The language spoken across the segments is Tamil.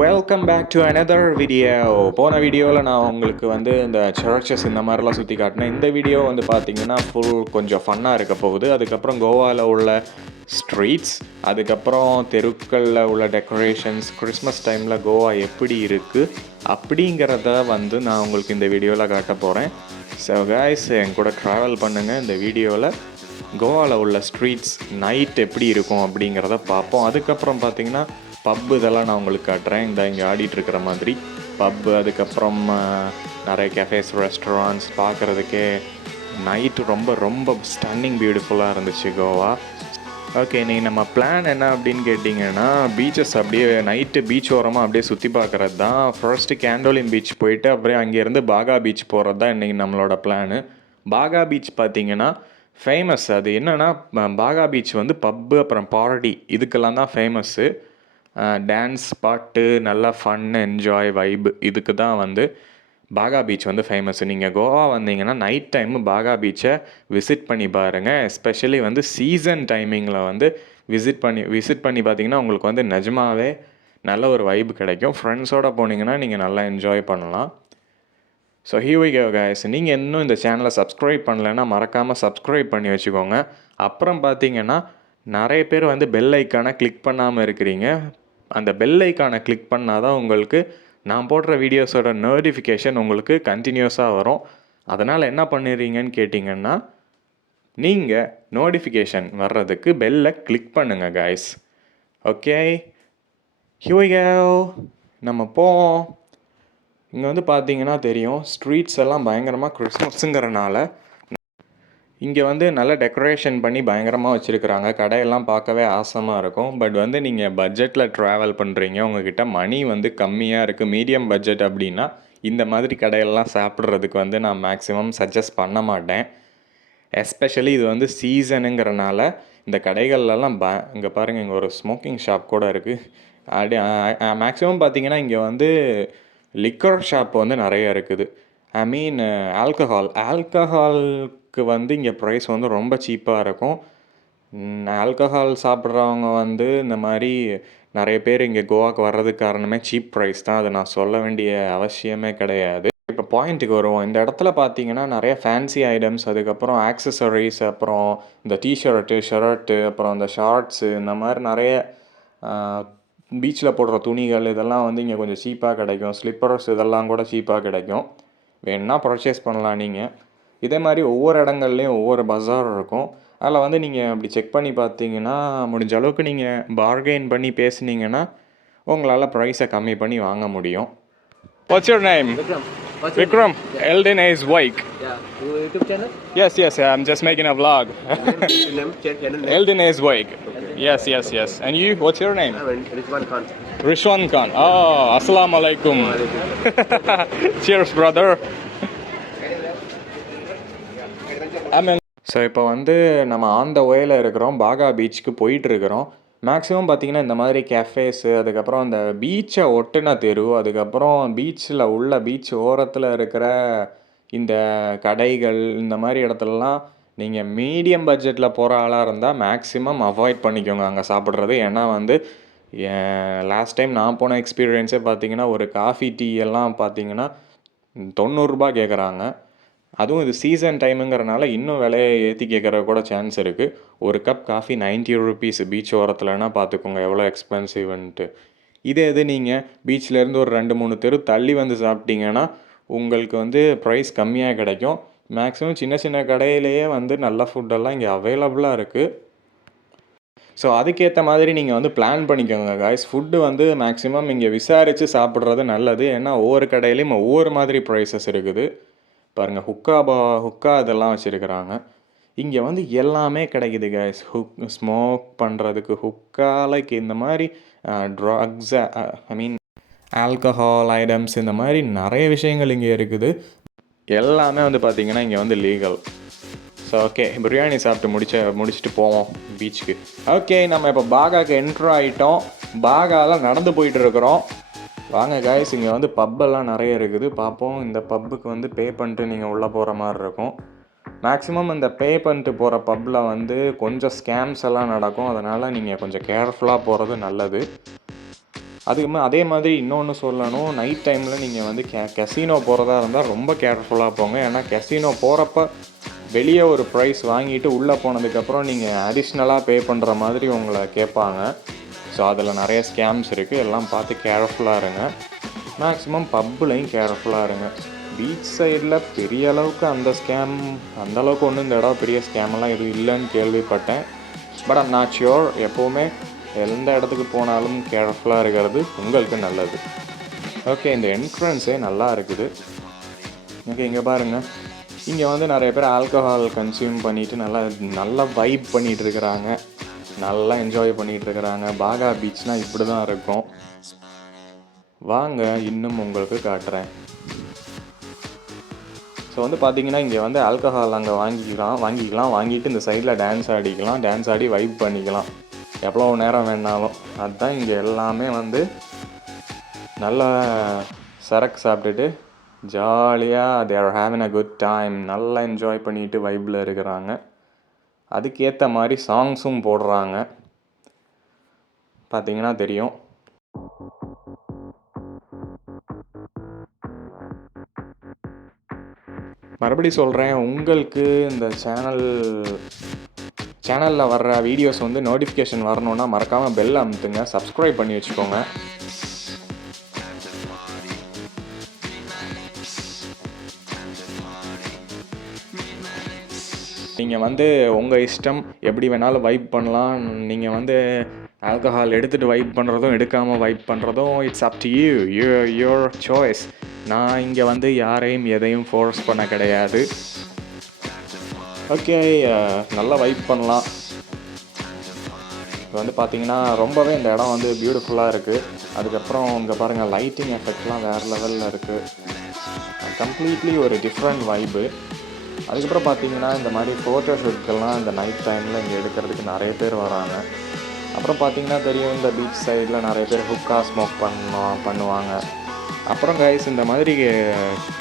Welcome back to another video போன வீடியோவில் நான் உங்களுக்கு வந்து இந்த சர்ச்சஸ் இந்த மாதிரிலாம் சுற்றி காட்டினேன். இந்த வீடியோ வந்து பார்த்தீங்கன்னா ஃபுல் கொஞ்சம் ஃபன்னாக இருக்க போகுது. அதுக்கப்புறம் கோவாவில் உள்ள ஸ்ட்ரீட்ஸ் அதுக்கப்புறம் தெருக்களில் உள்ள டெக்கரேஷன்ஸ் கிறிஸ்மஸ் டைமில் கோவா எப்படி இருக்குது அப்படிங்கிறத வந்து நான் உங்களுக்கு இந்த வீடியோவில் காட்ட போகிறேன் ஸோ கைஸ் என் கூட ட்ராவல் பண்ணுங்கள் இந்த வீடியோவில் கோவாவில் உள்ள ஸ்ட்ரீட்ஸ் நைட் எப்படி இருக்கும் அப்படிங்கிறத பார்ப்போம். அதுக்கப்புறம் பார்த்தீங்கன்னா பப் இதெல்லாம் நான் உங்களுக்கு காட்டுறேன். இந்த இங்கே ஆடிட்டுருக்கிற மாதிரி. பப்பு அதுக்கப்புறம் நிறைய கெஃபேஸ் ரெஸ்டாரண்ட்ஸ் பார்க்குறதுக்கே நைட்டு ரொம்ப ரொம்ப ஸ்டன்னிங் பியூட்டிஃபுல்லாக இருந்துச்சு கோவா. ஓகே நீ நம்ம பிளான் என்ன அப்படின்னு கேட்டிங்கன்னா பீச்சஸ் அப்படியே நைட்டு பீச் ஓரமாக அப்படியே சுற்றி பார்க்குறது தான். ஃபர்ஸ்ட்டு கேண்டோலின் பீச் போயிட்டு அப்படியே அங்கேருந்து பாகா பீச் போகிறது தான் இன்றைக்கி நம்மளோட பிளானு பாகா பீச் பார்த்தீங்கன்னா ஃபேமஸ் அது என்னென்னா பாகா பீச் வந்து பப்பு அப்புறம் பார்ட்டி இதுக்கெல்லாம் தான் ஃபேமஸ்ஸு டான்ஸ் பாட்டு நல்லா ஃபன் என்ஜாய் வைப் இதுக்கு தான் வந்து பாகா பீச் வந்து ஃபேமஸ் நீங்கள் கோவா வந்தீங்கன்னா நைட் டைம் பாகா பீச்சை விசிட் பண்ணி பாருங்கள் எஸ்பெஷலி வந்து சீசன் டைமிங்கில் வந்து விசிட் பண்ணி விசிட் பண்ணி பார்த்தீங்கன்னா உங்களுக்கு வந்து நிஜமாவே நல்ல ஒரு வைப் கிடைக்கும். ஃப்ரெண்ட்ஸோட போனீங்கன்னா நீங்கள் நல்லா என்ஜாய் பண்ணலாம். ஸோ ஹீவை கே guys. நீங்கள் இன்னும் இந்த சேனலை சப்ஸ்கிரைப் பண்ணலைன்னா மறக்காமல் சப்ஸ்கிரைப் பண்ணி வச்சுக்கோங்க. அப்புறம் பார்த்தீங்கன்னா நிறைய பேர் வந்து பெல் ஐக்கானை கிளிக் பண்ணாமல் இருக்கிறீங்க. அந்த பெல் ஐக்கானை கிளிக் பண்ணால் தான் உங்களுக்கு நான் போடுற வீடியோஸோட நோட்டிஃபிகேஷன் உங்களுக்கு கண்டினியூஸாக வரும். அதனால் என்ன பண்ணிடுறீங்கன்னு கேட்டிங்கன்னா நீங்கள் நோட்டிஃபிகேஷன் வர்றதுக்கு பெல்லை கிளிக் பண்ணுங்கள் கைஸ் ஓகே ஹியூகேவ் நம்ம போவோம். இங்கே வந்து பார்த்தீங்கன்னா தெரியும் ஸ்ட்ரீட்ஸ் எல்லாம் பயங்கரமாக கிறிஸ்மஸுங்கிறனால இங்கே வந்து நல்லா டெக்கரேஷன் பண்ணி பயங்கரமாக வச்சுருக்குறாங்க. கடையெல்லாம் பார்க்கவே ஆசமாக இருக்கும். பட் வந்து நீங்கள் பட்ஜெட்டில் ட்ராவல் பண்ணுறீங்க உங்ககிட்ட மணி வந்து கம்மியாக இருக்குது மீடியம் பட்ஜெட் அப்படின்னா இந்த மாதிரி கடையெல்லாம் சாப்பிட்றதுக்கு வந்து நான் மேக்ஸிமம் சஜஸ்ட் பண்ண மாட்டேன். எஸ்பெஷலி இது வந்து சீசனுங்கிறனால இந்த கடைகள்லாம் ப இங்கே பாருங்கள் இங்கே ஒரு ஸ்மோக்கிங் ஷாப் கூட இருக்குது அப்படி மேக்ஸிமம் பார்த்தீங்கன்னா இங்கே வந்து லிக்கர் ஷாப் வந்து நிறைய இருக்குது. ஐ மீன் ஆல்கஹால் ஆல்கஹால் ஆல்கஹாலுக்கு வந்து இங்கே ப்ரைஸ் வந்து ரொம்ப சீப்பாக இருக்கும். ஆல்கஹால் சாப்பிட்றவங்க வந்து இந்த மாதிரி நிறைய பேர் இங்கே கோவாக்கு வர்றதுக்கு காரணமே சீப் ப்ரைஸ் தான். அதை நான் சொல்ல வேண்டிய அவசியமே கிடையாது. இப்போ பாயிண்ட்டுக்கு வருவோம். இந்த இடத்துல பார்த்தீங்கன்னா நிறைய ஃபேன்சி ஐட்டம்ஸ் அதுக்கப்புறம் ஆக்சசரிஸ் அப்புறம் இந்த டிஷர்ட்டு ஷர்ட்டு அப்புறம் இந்த ஷார்ட்ஸு இந்த மாதிரி நிறைய பீச்சில் போடுற துணிகள் இதெல்லாம் வந்து இங்கே கொஞ்சம் சீப்பாக கிடைக்கும். ஸ்லிப்பர்ஸ் இதெல்லாம் கூட சீப்பாக கிடைக்கும். வேணுன்னா பர்ச்சேஸ் பண்ணலாம் நீங்கள் இதே மாதிரி ஒவ்வொரு இடங்கள்லையும் ஒவ்வொரு பஜார் இருக்கும். அதில் வந்து நீங்கள் அப்படி செக் பண்ணி பார்த்தீங்கன்னா முடிஞ்ச அளவுக்கு நீங்கள் பார்கெயின் பண்ணி பேசுனீங்கன்னா உங்களால் ப்ரைஸை கம்மி பண்ணி வாங்க முடியும். What's your name Vikram, what's your Vikram Elton is wife? Yes yes I'm just making a vlog? Elton is wife yes yes yes and you what's your name Rizwan Khan. Rizwan Khan ah அஸ்ஸலாமு அலைக்கும் சியர்ஸ் பிரதர் ஸோ இப்போ வந்து நம்ம ஆந்த ஒயில் இருக்கிறோம் பாகா பீச்சுக்கு போயிட்டு இருக்கிறோம் மேக்ஸிமம் பார்த்தீங்கன்னா இந்த மாதிரி கேஃபேஸு அதுக்கப்புறம் அந்த பீச்சை ஒட்டுன தெரு அதுக்கப்புறம் பீச்சில் உள்ள பீச் ஓரத்தில் இருக்கிற இந்த கடைகள் இந்த மாதிரி இடத்துலலாம் நீங்கள் மீடியம் பட்ஜெட்டில் போகிற ஆளாக இருந்தால் மேக்ஸிமம் அவாய்ட் பண்ணிக்கோங்க அங்கே சாப்பிட்றது. ஏன்னா வந்து லாஸ்ட் டைம் நான் போன எக்ஸ்பீரியன்ஸே பார்த்தீங்கன்னா ஒரு காஃபி டீ எல்லாம் பார்த்தீங்கன்னா தொண்ணூறுரூபா கேட்குறாங்க அதுவும் இது சீசன் டைமுங்கிறனால இன்னும் விலையை ஏற்றி கேட்குற கூட சான்ஸ் இருக்குது ஒரு கப் காஃபி 90 ருபீஸ் பீச் ஓரத்துலனா பார்த்துக்கோங்க எவ்வளோ எக்ஸ்பென்சிவ்ன்ட்டு இதே இது நீங்கள் பீச்லேருந்து ஒரு ரெண்டு மூணு தெரு தள்ளி வந்து சாப்பிட்டீங்கன்னா உங்களுக்கு வந்து ப்ரைஸ் கம்மியாக கிடைக்கும். மேக்ஸிமம் சின்ன சின்ன கடையிலேயே வந்து நல்ல ஃபுட்டெல்லாம் இங்கே அவைலபிளாக இருக்குது ஸோ அதுக்கேற்ற மாதிரி நீங்கள் வந்து பிளான் பண்ணிக்கோங்க காய்ஸ் ஃபுட்டு வந்து மேக்ஸிமம் இங்கே விசாரித்து சாப்பிட்றது நல்லது. ஏன்னா ஒவ்வொரு கடையிலையும் ஒவ்வொரு மாதிரி ப்ரைஸஸ் இருக்குது. பாருங்கள் ஹுக்கா பா ஹுக்கா இதெல்லாம் வச்சுருக்குறாங்க. இங்கே வந்து எல்லாமே கிடைக்குது கைஸ் ஹுக் ஸ்மோக் பண்ணுறதுக்கு ஹுக்கா லைக் இந்த மாதிரி drugs I mean alcohol items இந்த மாதிரி நிறைய விஷயங்கள் இங்கே இருக்குது. எல்லாமே வந்து பார்த்திங்கன்னா இங்கே வந்து லீகல் ஸோ ஓகே பிரியாணி சாப்பிட்டு முடிச்ச முடிச்சுட்டு போவோம் பீச்சுக்கு ஓகே நம்ம இப்போ பாகாவுக்கு என்ட்ரு ஆகிட்டோம் பாகாவில் நடந்து போயிட்டு இருக்கிறோம். வாங்க காய்ஸ் இங்கே வந்து பப்பெல்லாம் நிறைய இருக்குது. பார்ப்போம். இந்த பப்புக்கு வந்து பே பண்ணிட்டு நீங்கள் உள்ளே போகிற மாதிரி இருக்கும். மேக்ஸிமம் இந்த பே பண்ணிட்டு போகிற பப்பில் வந்து கொஞ்சம் ஸ்கேம்ஸ் எல்லாம் நடக்கும். அதனால் நீங்கள் கொஞ்சம் கேர்ஃபுல்லாக போகிறது நல்லது. அதுக்கு அதே மாதிரி இன்னொன்று சொல்லணும். நைட் டைமில் நீங்கள் வந்து கே கெசினோ போகிறதா இருந்தால் ரொம்ப கேர்ஃபுல்லாக போங்க. ஏன்னா கெசினோ போகிறப்ப வெளியே ஒரு ப்ரைஸ் வாங்கிட்டு உள்ளே போனதுக்கப்புறம் நீங்கள் அடிஷ்னலாக பே பண்ணுற மாதிரி உங்களை கேட்பாங்க. ஸோ அதில் நிறைய ஸ்கேம்ஸ் இருக்குது எல்லாம் பார்த்து கேர்ஃபுல்லாக இருங்க. மேக்ஸிமம் பப்புலையும் கேர்ஃபுல்லாக இருங்க. பீச் சைடில் பெரிய அளவுக்கு அந்த ஸ்கேம் அந்த அளவுக்கு ஒன்றும் இந்த இடம் பெரிய ஸ்கேமெல்லாம் எதுவும் இல்லைன்னு கேள்விப்பட்டேன். பட் I'm நாட் ஷியோர் எப்போவுமே எந்த இடத்துக்கு போனாலும் கேர்ஃபுல்லாக இருக்கிறது உங்களுக்கு நல்லது. ஓகே இந்த என்ட்ரன்ஸே நல்லா இருக்குது. ஓகே இங்கே பாருங்கள் இங்கே வந்து நிறைய பேர் ஆல்கஹால் கன்சியூம் பண்ணிவிட்டு நல்லா நல்லா வைப் பண்ணிகிட்டு இருக்கிறாங்க. நல்லா என்ஜாய் பண்ணிகிட்டு இருக்கிறாங்க பாகா பீச்னால் இப்படி தான் இருக்கும். வாங்க இன்னும் உங்களுக்கு காட்டுறேன். ஸோ வந்து பார்த்தீங்கன்னா இங்கே வந்து ஆல்கஹால் அங்கே வாங்கிக்கலாம் வாங்கிக்கலாம். வாங்கிட்டு இந்த சைடில் டான்ஸ் ஆடிக்கலாம். டான்ஸ் ஆடி வைப் பண்ணிக்கலாம். எவ்வளோ நேரம் வேணாலும். அதுதான் இங்கே எல்லாமே வந்து நல்லா சரக்கு சாப்பிட்டுட்டு ஜாலியாக there having a good time நல்லா என்ஜாய் பண்ணிட்டு வைப்பில் இருக்கிறாங்க. அதுக்கேற்ற மாதிரி சாங்ஸும் போடுறாங்க. பார்த்தீங்கன்னா தெரியும். மறுபடி சொல்கிறேன் உங்களுக்கு இந்த சேனல் சேனலில் வர்ற வீடியோஸ் வந்து நோட்டிஃபிகேஷன் வரணுன்னா மறக்காமல் பெல் அமுத்துங்க. சப்ஸ்கிரைப் பண்ணி வச்சுக்கோங்க. நீங்கள் வந்து உங்கள் இஷ்டம் எப்படி வேணாலும் வைப் பண்ணலாம். நீங்கள் வந்து ஆல்கஹால் எடுத்துகிட்டு வைப் பண்ணுறதும் எடுக்காமல் வைப் பண்ணுறதும் it's up to you you your choice நான் இங்கே வந்து யாரையும் எதையும் ஃபோர்ஸ் பண்ண கிடையாது. ஓகே நல்லா வைப் பண்ணலாம். இப்போ வந்து பார்த்தீங்கன்னா ரொம்பவே இந்த இடம் வந்து பியூட்டிஃபுல்லாக இருக்குது அதுக்கப்புறம் இங்கே பாருங்கள் லைட்டிங் எஃபெக்ட்லாம் வேறு லெவலில் இருக்குது கம்ப்ளீட்லி ஒரு டிஃப்ரெண்ட் வைபு அதுக்கப்புறம் பார்த்தீங்கன்னா இந்த மாதிரி ஃபோட்டோ ஷூட்கெல்லாம் இந்த நைட் டைமில் இங்கே எடுக்கிறதுக்கு நிறைய பேர் வராங்க. அப்புறம் பார்த்தீங்கன்னா தெரியும் இந்த பீச் சைடில் நிறைய பேர் ஹுக்கா ஸ்மோக் பண்ணோம் பண்ணுவாங்க. அப்புறம் கைஸ் இந்த மாதிரி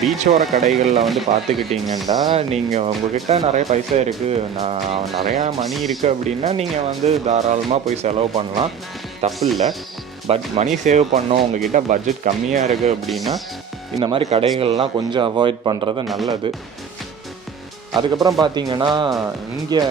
பீச்சோர கடைகளில் வந்து பார்த்துக்கிட்டிங்கன்னா நீங்கள் உங்கள்கிட்ட நிறைய பைசா இருக்குது நான் நிறையா மணி இருக்குது அப்படின்னா நீங்கள் வந்து தாராளமாக போய் செலவு பண்ணலாம். தப்பு இல்லை. பட் மணி சேவ் பண்ணோம் உங்ககிட்ட பட்ஜெட் கம்மியாக இருக்குது அப்படின்னா இந்த மாதிரி கடைகள்லாம் கொஞ்சம் அவாய்ட் பண்ணுறது நல்லது. அதுக்கப்புறம் பார்த்தீங்கன்னா இங்கே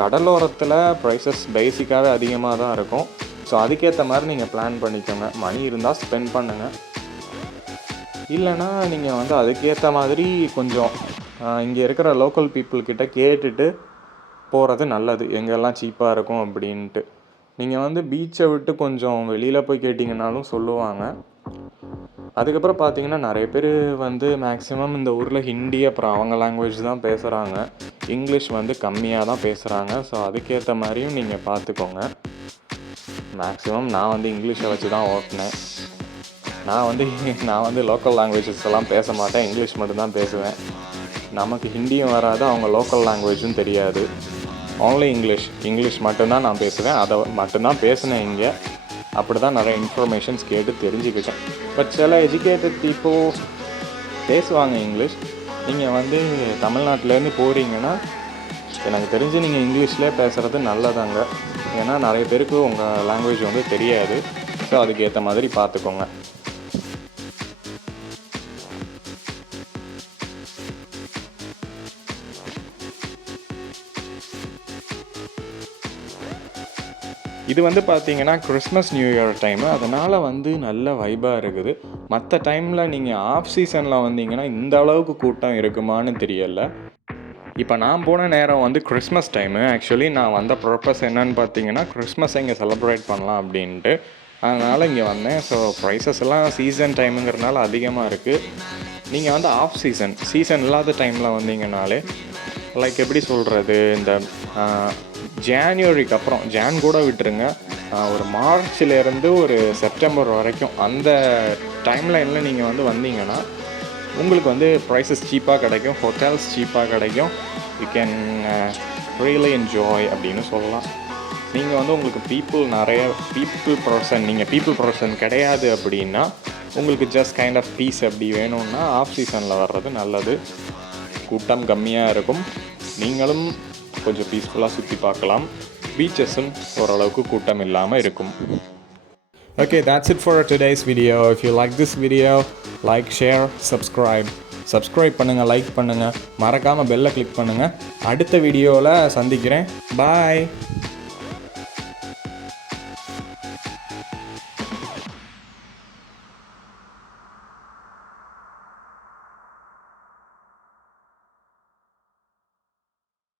கடலோரத்தில் ப்ரைஸஸ் பேசிக்காகவே அதிகமாக தான் இருக்கும். ஸோ அதுக்கேற்ற மாதிரி நீங்கள் பிளான் பண்ணிக்கோங்க. மணி இருந்தால் ஸ்பெண்ட் பண்ணுங்கள் இல்லைன்னா நீங்கள் வந்து அதுக்கேற்ற மாதிரி கொஞ்சம் இங்கே இருக்கிற லோக்கல் பீப்புள்கிட்ட கேட்டுட்டு போகிறது நல்லது. எங்கெல்லாம் சீப்பாக இருக்கும் அப்படின்ட்டு. நீங்கள் வந்து பீச்சை விட்டு கொஞ்சம் வெளியில் போய் கேட்டிங்கனாலும் சொல்லுவாங்க. அதுக்கப்புறம் பார்த்தீங்கன்னா நிறைய பேர் வந்து மேக்ஸிமம் இந்த ஊரில் ஹிந்தி அப்புறம் அவங்க லாங்குவேஜ் தான் பேசுகிறாங்க இங்கிலீஷ் வந்து கம்மியாக தான் பேசுகிறாங்க ஸோ அதுக்கேற்ற மாதிரியும் நீங்கள் பார்த்துக்கோங்க. மேக்ஸிமம் நான் வந்து இங்கிலீஷை வச்சு தான் ஓட்டினேன். நான் வந்து நான் வந்து லோக்கல் லாங்குவேஜஸ் எல்லாம் பேச மாட்டேன். இங்கிலீஷ் மட்டும்தான் பேசுவேன். நமக்கு ஹிந்தியும் வராது அவங்க லோக்கல் லாங்குவேஜும் தெரியாது. ஆன்லி இங்கிலீஷ் இங்கிலீஷ் மட்டும்தான் நான் பேசுவேன். அதை மட்டும்தான் பேசினேன் இங்கே. அப்படி தான் நிறைய இன்ஃபர்மேஷன்ஸ் கேட்டு தெரிஞ்சுக்கிட்டேன். பட் சில எஜுகேட்டட் பீப்புள் பேசுவாங்க இங்கிலீஷ். நீங்கள் வந்து தமிழ்நாட்டிலேருந்து போகிறீங்கன்னா எனக்கு தெரிஞ்சு நீங்கள் இங்கிலீஷ்லேயே பேசுகிறது நல்லதாங்க. ஏன்னா நிறைய பேருக்கு உங்கள் லாங்குவேஜ் வந்து தெரியாது. ஸோ அதுக்கேற்ற மாதிரி பார்த்துக்கோங்க. இது வந்து பார்த்தீங்கன்னா கிறிஸ்மஸ் நியூ இயர் டைமு அதனால் வந்து நல்ல வைபாக இருக்குது. மற்ற டைமில் நீங்கள் ஆஃப் சீசனில் வந்தீங்கன்னா இந்த அளவுக்கு கூட்டம் இருக்குமான்னு தெரியலை. இப்போ நான் போன நேரம் வந்து கிறிஸ்மஸ் டைமு ஆக்சுவலி நான் வந்த பர்பஸ் என்னன்னு பார்த்தீங்கன்னா கிறிஸ்மஸ் இங்கே செலிப்ரேட் பண்ணலாம் அப்படின்ட்டு. அதனால் இங்கே வந்தேன். ஸோ ப்ரைஸஸ் எல்லாம் சீசன் டைமுங்கிறதுனால அதிகமாக இருக்குது நீங்கள் வந்து ஆஃப் சீசன் சீசன் இல்லாத டைமில் வந்தீங்கனாலே லைக் எப்படி சொல்கிறது இந்த ஜான்வரிக்கு அப்புறம் ஜான் கூட விட்டுருங்க. ஒரு மார்ச்லேருந்து ஒரு செப்டம்பர் வரைக்கும் அந்த டைம் லைனில் நீங்கள் வந்து வந்தீங்கன்னா உங்களுக்கு வந்து ப்ரைஸஸ் சீப்பாக கிடைக்கும் ஹோட்டல்ஸ் சீப்பாக கிடைக்கும். யூ கேன் ரியலி என்ஜாய் அப்படின்னு சொல்லலாம். நீங்கள் வந்து உங்களுக்கு பீப்புள் நிறைய பீப்புள் பர்சன் நீங்கள் பீப்புள் பர்சன் கிடையாது அப்படின்னா உங்களுக்கு ஜஸ்ட் கைண்ட் ஆஃப் பீஸ் அப்படி வேணும்னா ஆஃப் சீசனில் வர்றது நல்லது. கூட்டம் கம்மியாக இருக்கும். நீங்களும் கொஞ்சம் பீஸ்ஃபுல்லாக சுற்றி பார்க்கலாம். பீச்சஸும் ஓரளவுக்கு கூட்டம் இல்லாமல் இருக்கும். Okay, that's it for today's video. If you like this video, like, share, subscribe. Subscribe பண்ணுங்கள் லைக் பண்ணுங்கள் மறக்காமல் பெல்லை கிளிக் பண்ணுங்கள் அடுத்த வீடியோவில் சந்திக்கிறேன். பாய்